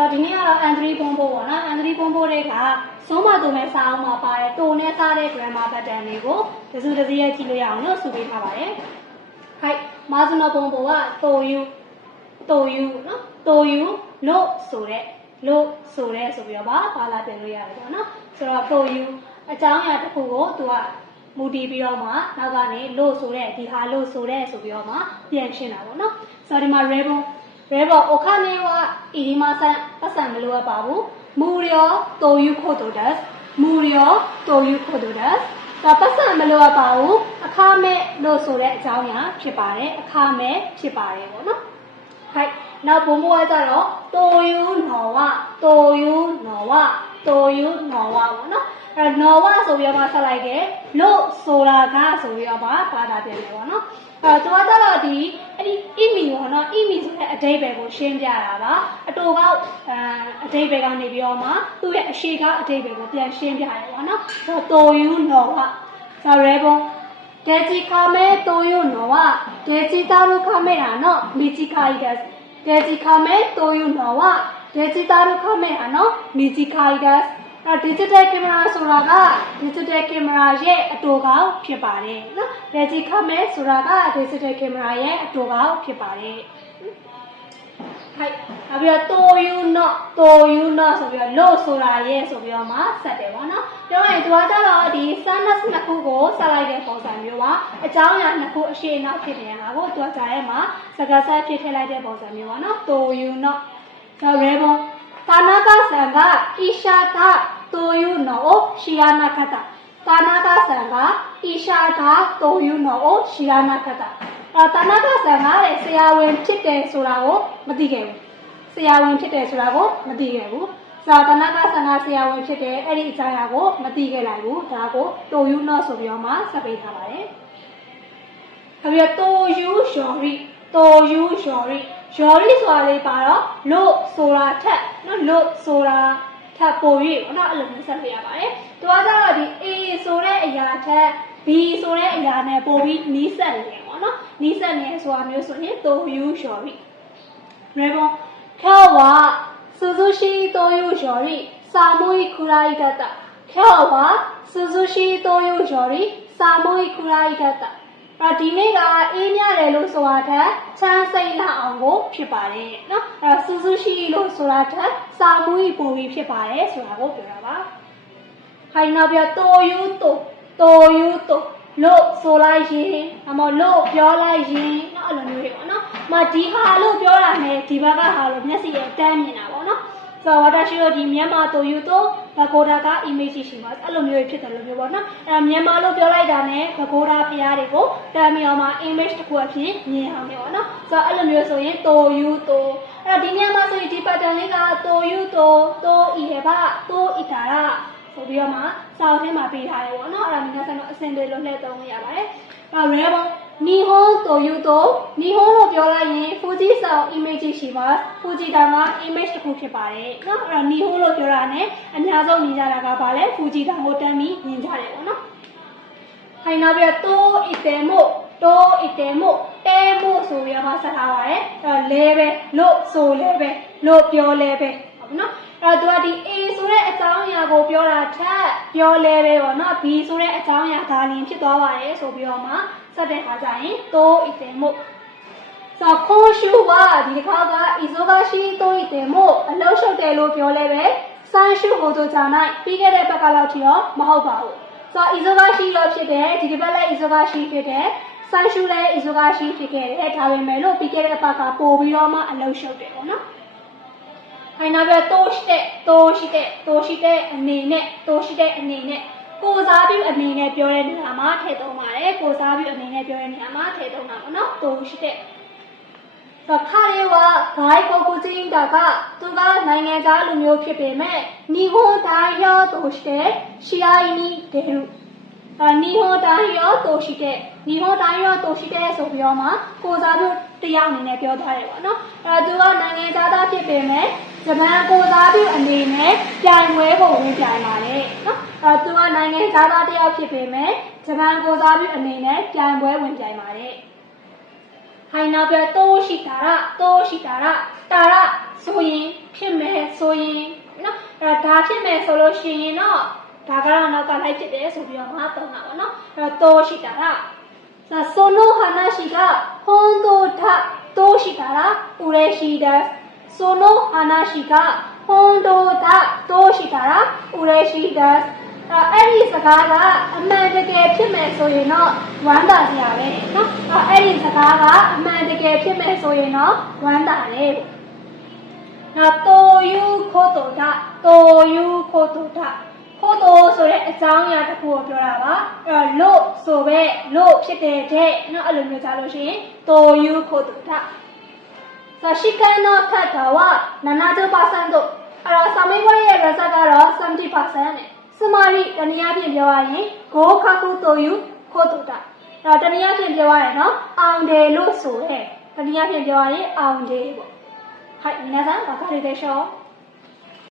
ဆိုတော့ဒီနေ့ကတော့ N3 ပုံဖို့ပေါ့နော် N3 ပုံဖို့တွေကဆုံးမသူမဲ့စာအုပ်မှာပါတယ်တိုနဲ့စားတဲ့ grammar pattern တွေကိုတစုတစည်းရကြည့်လို့ရအောင်လို့စုပေးထားပါတယ်ဟိုက်မာဇနပုံဖို့ကတိုယူနော်တိုယူလို့ဆိုတဲ့ဆိုပြီးတော့ပါလာပြင်လို့ရတယ်ပေါ့နော်ဆိုတော့တိုယူအကြောင်းအရာတစ်ခုကိုသူကမူတည်ပြီးတော့မှနောက်ကနေလို့ဆိုတဲ့ဒီဟာလို့ဆိုတဲ့ဆိုပြီးတော့မှပြန်ရှင်းတာပေါ့နော်ဆိုတော့ဒီမှာ rebel โอคาเนวะอีဒီမှာပတ်စံမလိုအပ်ပါဘူးမူရောတိုယူခိုတိုဒတ်မူရောတိုယူခိုတိုဒတ်ဒါပတ်စံမလိုအပ်ပါဘူးအခမဲ့လို့ဆိုတဲ့အကြောင်းအရာဖြစ်ပါတယ်အခမဲ့ဖြစ်ပါတယ်ပေါ့နော်ဟိုက်နောက်ဘုံဘွားကြတော့တိုယူနော်ဝပေါ့နော်အဲနော်ဝဆိုပြီးတော့မှဆက်လိုက်တယ်လို့ဆိုတာကဆိုပြီးတော့မှဘာသာပြန်တယ်ပေါ့နော်အဲသူကကြတော့ဒီအဲ့ဒီ imi ပေါ့နော် imi ဆိုတဲ့အဓိပ္ပာယ်ကိုရှင်းပြတာပါအတူကောက်အဓိပ္ပာယ်ကနေပြီးတော့မှသူ့ရဲ့အရှိကအဓိပ္ပာယ်ကိုပြန်ရှင်းပြတယ်ပေါ့နော်ဆိုတော့တိုယူနော်ဝဆိုရဲပုံゲジカメというのはゲジタルカメラの短いですゲジカメというのはデジタルカメラの短いですdigital camera ဆိုတာက digital camera ရဲ့အတူကောင်းဖြစ်ပါတယ်နော် digital camera ဆိုတာက digital camera ရဲ့အတူကောင်းဖြစ်ပါတယ်ဟိုက်နောက်ပြီးတော့တိုယူနော်ဆိုပြီးတော့လို့ဆိုတာရဲ့ဆိုပြီးတော့မှဆက်တယ်ပေါ့နော်ပြောရင်သူကကြတော့ဒီ sentence နှစ်ခုကိုဆက်လိုက်တဲ့ပုံစံမျိုးပါအကြောင်းအရာနှစ်ခုအရှိအနောက်ဖြစ်နေတာကိုသူကကြားထဲမှာစကားဆက်ဖြစ်ထည့်လိုက်တဲ့ပုံစံမျိုးပေါ့နော်တိုယူနော်ဆိုရဲပုံ田中さんが医者だというのを知らなかった田中さんが医者だというのを知らなかった田中さんがဆရာဝန်ဖြစ်တယ်ဆိုတာကိုမသိခဲ့ဘူးဆရာဝန်ဖြစ်တယ်ဆိုတာကိုမသိခဲ့ဘူးဆိုတော့田中さんကဆရာဝန်ဖြစ်တယ်အဲ့ဒီအကြောင်းအရာကိုမသိခဲ့လိုက်ဘူးဒါကိုတိုယူနော်ဆိုပြီးတော့မှဆက်ပေးထားပါတယ်ပြီးတော့တိုယူဆိုတာလေးပါတော့လို့ဆိုတာထက်နော်လို့ဆိုတာထပ်ပို၍နော်အဲ့လိုမျိုးဆက်ပြရပါတယ်။သူကကြတော့ဒီ A ဆိုတဲ့အရာထက် B ဆိုတဲ့အရာနဲ့ပိုပြီးနီးစပ်နေတယ်ပေါ့နော်။နီးစပ်နေဆိုတာမျိုးဆိုရင်တိုယူလျှော်ပြီ။ရေပုံ今日は涼しいというより寒いくらいだった。今日は涼しいというより寒いくらいだった。ဒီနေ့ကအေးမြတယ်လို့ဆိုတာထက်ချမ်းစိတ်လောက်အောင်ကိုဖြစ်ပါတယ်နော်အဲစူးစူးရှိလို့ဆိုတာထက်စာမွေးပုံပြီးဖြစ်ပါတယ်ဆိုတာကိုပြောတာပါခိုင်နောက်ပြတိုယူလို့ဆိုလိုက်ရင်အမလို့ပြောလိုက်ရင်နော်အဲ့လိုမျိုးတွေပေါ့နော်မဒီဟာလို့ပြောတာနဲ့ဒီဘက်ကဟာလို့မျက်စိရဲ့တန်းမြင်တာပေါ့နော်ဆိုတော့ဒါရှိတော့ဒီမြန်မာတိုယူတော့ဘဂိုဒါက image ရှိမှာအဲ့လိုမျိုးဖြစ်တယ်လို့ပြောပါတော့အဲမြန်မာလို့ပြောလိုက်တာနဲ့ဘဂိုဒါဖျားတွေကိုတမ်းမြောင်မှာ image တစ်ခုအဖြစ်မြင်အောင်ပြောပါတော့ဆိုတော့အဲ့လိုမျိုးဆိုရင်တိုယူတိုအဲ့တော့ဒီနေရာမှာဆိုရင်ဒီ pattern လေးကတိုယူတိုဤရပါတိုဤတာရဆိုပြီးတော့မှစာအုပ်ထဲမှာပေးထားတယ်ပေါ့နော်အဲ့ဒါ皆さんတို့အစင်တွေလို့လှည့်သုံးရပါတယ်ရဲပုံနီဟွန်တိုယူတိုနီဟွန်လို့ပြောလိုက်ရင်ဖူဂျီဆောင် image ရှိပါဖူဂျီတောင်က image တစ်ခုဖြစ်ပါတယ်နော်အဲ့တော့နီဟွန်လို့ပြောတာနဲ့အများဆုံးမြင်ကြတာကဘာလဲဖူဂျီတောင်ကိုတန်းပြီးမြင်ကြတယ်ပေါ့နော်ခိုင်နောက်ပြီးတော့တိုအီတေမိုတဲမို့ဆိုပြီးတော့ဆက်ထားပါတယ်အဲ့တော့လဲပဲလို့ဆိုလဲပဲလို့ပြောလဲပဲဟုတ်နော်အဲ့တော့သူကဒီ A ဆိုတဲ့အကြောင်းအရာကိုပြောတာထက်ပြောလဲပဲပေါ့နော် B ဆိုတဲ့အကြောင်းအရာဒါလင်းဖြစ်သွားပါတယ်ဆိုပြီးတော့မှဆက်တဲ့ခါကျရင်တိုအီတေမို့ဆိုတော့今週はဒီတစ်ခါက忙しいと言ってもအလုပ်ရှုပ်တယ်လို့ပြောလဲပဲ3週ほどじゃないပြီးခဲ့တဲ့ဘက်ကလောက်ထိတော့မဟုတ်ပါဘူးဆိုတော့忙しいလို့ဖြစ်တယ်ဒီတစ်ပတ်လည်း忙しいဖြစ်တယ်3週လည်း忙しいဖြစ်ခဲ့တယ်ဒါပေမဲ့လို့ပြီးခဲ့တဲ့ဘက်ကပို့ပြီးတော့မှအလုပ်ရှုပ်တယ်ပေါ့နော်ခိုင်နာပြတိုးရှိတဲ့အနေနဲ့ကိုစားပြုအနေနဲ့ပြောတဲ့နေရာမှာထည့်သုံးပါတယ်ကိုစားပြုအနေနဲ့ပြောတဲ့နေရာမှာထည့်သုံးတာပေါ့နော်တိုးရှိတဲ့ခါရဲဝါဂိုင်းကိုကိုချင်းတာကသူကနိုင်ငံသားလူမျိုးဖြစ်ပေမဲ့နီဟွန်တိုင်းရောတိုးရှိတဲ့ရှီအိုင်းနီဒေရုနီဟွန်တိုင်းရောတိုးရှိတဲ့ဆိုပြီးတော့မှကိုစားပြုတရားအနေနဲ့ပြောထားတယ်ပေါ့နော်သူကနိုင်ငံသားဖြစ်ပေမဲ့ဂျပန်ကိုစားပြုအနေနဲ့ပြိုင်ပွဲကိုဝင်ပြိုင်ပါတယ်နော်သူကနိုင်ငံသားတယောက်ဖြစ်ပေမဲ့ဂျပန်ကိုစားပြုအနေနဲ့ပြိုင်ပွဲဝင်ပြိုင်ပါတယ်ဟိုင်နောက်ပြတိုးရှိတာရတာရဆိုရင်ဖြစ်မယ် ဆိုရင်နော်အဲ့ဒါဖြစ်မယ်ဆိုလို့ရှိရင်တော့ဒါကတော့နောက်ကလိုက်ဖြစ်တယ်ဆိုပြီးတော့ငါသုံးတာပေါ့နော်အဲ့တော့ရှိတာလားその話が本当だとしたら嬉しいですその話が本当だとしたら嬉しいですအဲ့ဒီစကားကအမှန်တကယ်ဖြစ်မယ်ဆိုရင်တော့ဝမ်းသာစရာပဲเนาะအဲ့ဒီစကားကအမှန်တကယ်ဖြစ်မယ်ဆိုရင်တော့ဝမ်းသာတယ်ပေါ့နောက်တိုယူခိုတိုဒါတိုယူခိုတိုဒါခိုတိုဆိုတဲ့အကြောင်းအရာတစ်ခုကိုပြောတာပါအဲ့တော့လို့ဆိုပဲလို့ဖြစ်တဲ့တဲ့เนาะအဲ့လိုမျိုးကြားလို့ရှိရင်တိုယူခိုတိုဒါさしかの方は70%အဲ့တော့စာမေးပွဲရဲ့ result ကတော့70%နဲ့စမာရီတနည်းအားဖြင့်ပြောရရင်ဂိုခါကုတိုယူခိုတိုတာအဲ့တော့တနည်းအားဖြင့်ပြောရရင်เนาะအောင်တယ်လို့ဆိုတဲ့တနည်းအားဖြင့်ပြောရရင်အောင်တယ်ပေါ့はい皆さん分かるでしょう